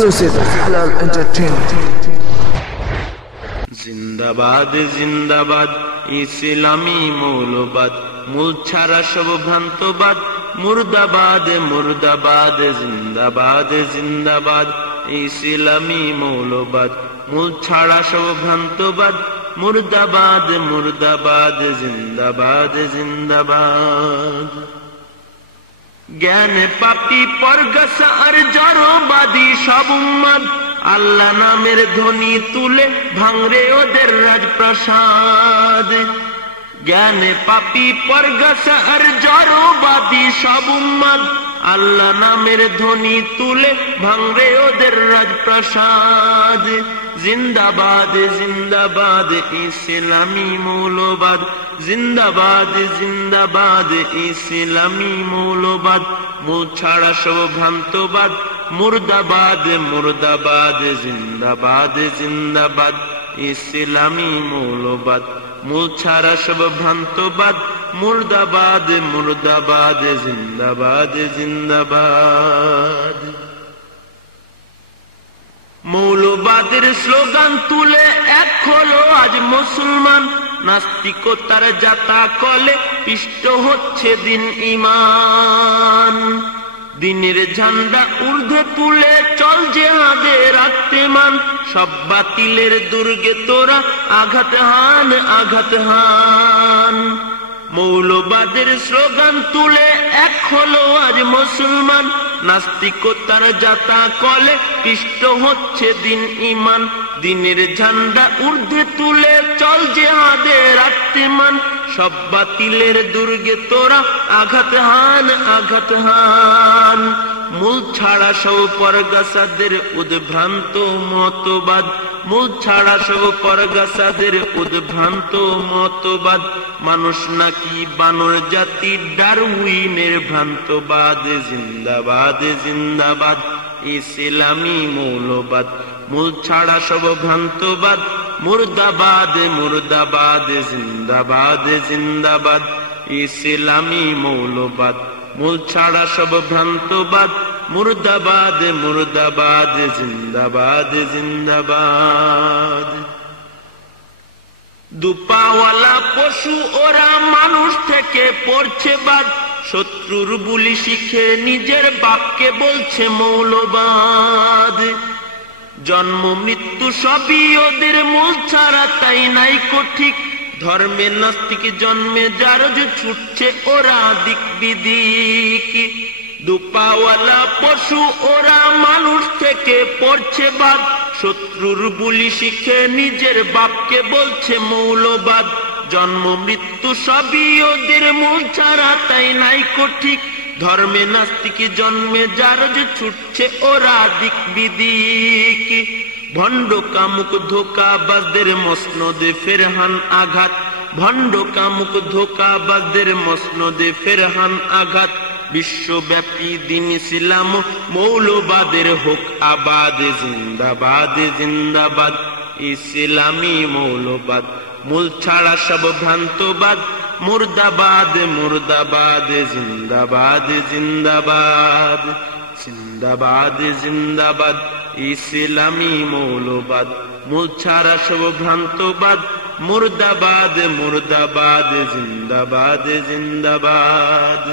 exclusive Halal Entertainment. জিন্দাবাদ জিন্দাবাদ ইসলামী মৌলবাদ, মূল ছাড়া সব ভ্রান্তবাদ, মুর্দাবাদ মুর্দাবাদ। জিন্দাবাদ জিন্দাবাদ ইসলামী মৌলবাদ, মূল ছাড়া সব ভ্রান্তবাদ, মুর্দাবাদ মুর্দাবাদ। জিন্দাবাদ জিন্দাবাদ। জ্ঞানে পাপী পরগাছা আর জড়বাদী সব উম্মাদ, আল্লাহ নামের ধ্বনি তুলে ভাঙরে ওদের রাজপ্রাসাদ। জ্ঞানে পাপী পরগাছা আর জড়বাদী সব উম্মাদ, আল্লাহ নামের ধ্বনি তুলে ভাঙরে ওদের রাজপ্রাসাদ। জিন্দাবাদ জিন্দাবাদ ইসলামী মৌলবাদ, জিন্দাবাদ জিন্দাবাদ ইসলামী মৌলবাদ, মূল ছাড়া সব ভ্রান্তবাদ, মুর্দাবাদ মুর্দাবাদ। জিন্দাবাদ জিন্দাবাদ ইসলামী মৌলবাদ, মূল ছাড়া সব ভ্রান্তবাদ, মুর্দাবাদ মুর্দাবাদ। জিন্দাবাদ জিন্দাবাদ। মৌলবাদের স্লোগান তুলে এক হলো আজ মুসলমান, নাস্তিকতার যাতা কলে পিষ্ট হচ্ছে দিন ঈমান। দিনের ঝান্ডা ঊর্ধ্বে তুলে চল জিহাদে রাখতে মান, সব বাতিলের দুর্গে তোরা আঘাত হান আঘাত হান। মৌলবাদের স্লোগান তুলে এক হলো আজ মুসলমান, নাস্তিকতার যাতা কলে পিষ্ট হচ্ছে দিন ঈমান। দিনের ঝান্ডা ঊর্ধ্বে তুলে চল জিহাদে রাখতে মান, সব বাতিলের দুর্গে তোরা আঘাত হান আঘাত হান। মূল ছাড়া সব পরগাছাদের উদ্ভ্রান্ত মতবাদ, মূল ছাড়া সব পরগাছাদের উদ্ভ্রান্ত মতবাদ, মানুষ নাকি বানর জাতি ডারউইনের ভ্রান্তবাদ। জিন্দাবাদ জিন্দাবাদ ইসলামী মৌলবাদ, মূল ছাড়া সব ভ্রান্তবাদ, মুর্দাবাদ মুর্দাবাদ। জিন্দাবাদ জিন্দাবাদ ইসলামী মৌলবাদ, মূল ছাড়া সব ভ্রান্তবাদ, মুর্দাবাদ মুর্দাবাদ। জিন্দাবাদ জিন্দাবাদ। দুপাওয়ালা পশু ওরা মানুষ থেকে পড়ছে বাদ, শত্রুর বুলি শিখে নিজের বাপকে বলছে মৌলবাদ। জন্ম মৃত্যু সবই ওদের মূল ছাড়া তাই নাই ঠিক, ধর্মে নাস্তিক জন্মে যার যে ছুটছে ওরা দিক বিদিক। দুপাওয়ালা পশু ওরা মানুষ থেকে পড়ছে বাদ, শত্রুর বুলি শিখে নিজের বাপকে বলছে মৌলবাদ। জন্ম মৃত্যু সবই ওদের মূল ছাড়া তাই নাই ঠিক, ধর্মে নাস্তিক জন্মে যার যে ছুটছে ওরা দিক বিদিক। ভণ্ড কামুক ধোকাবাজদের মসনদে ফেরহান আঘাত, ভণ্ড কামুক ধোকাবাজদের মসনদে ফেরহান আঘাত। বিশ্বব্যাপী দিন ইসলাম মৌলবাদের হোক আবাদ। জিন্দাবাদ জিন্দাবাদ ইসলামী মৌলবাদ, মূল ছাড়া সব ভ্রান্তবাদ, মুর্দাবাদ মুর্দাবাদ। জিন্দাবাদ জিন্দাবাদ জিন্দাবাদ জিন্দাবাদ ইসলামী মৌলবাদ, মূল ছাড়া সব ভ্রান্তবাদ, মুর্দাবাদ মুর্দাবাদ। জিন্দাবাদ জিন্দাবাদ।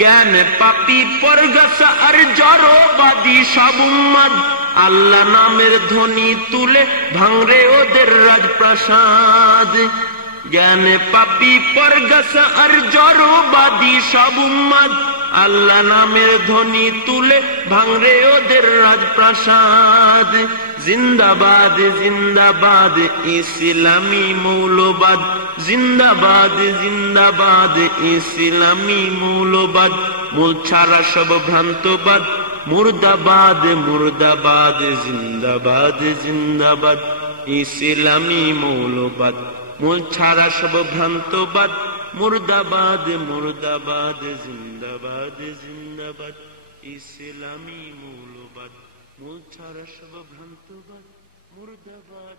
জ্ঞান পাপী পরগাছা আর জড়বাদী সব উম্মাদ, আল্লাহ নামের ধ্বনি তুলে ভাঙরে ওদের রাজপ্রাসাদ। জ্ঞানে পাপী পরগাছা আর জড়বাদী সব উম্মাদ, আল্লাহ নামের ধ্বনি তুলে ভাঙরে ওদের রাজপ্রাসাদ। জিন্দাবাদ জিন্দাবাদ ইসলামী মৌলবাদ, জিন্দাবাদ জিন্দাবাদ ইসলামী মৌলবাদ, মূল ছাড়া সব ভ্রান্তবাদ, মুর্দাবাদ মুর্দাবাদ। জিন্দাবাদ জিন্দাবাদ ইসলামী মৌলবাদ, মূল ছাড়া সব ভ্রান্তবাদ, মুর্দাবাদ মুর্দাবাদ। জিন্দাবাদ জিন্দাবাদ ইসলামী মৌলবাদ, মূল ছাড়া সব ভ্রান্তবাদ, মুর্দাবাদ।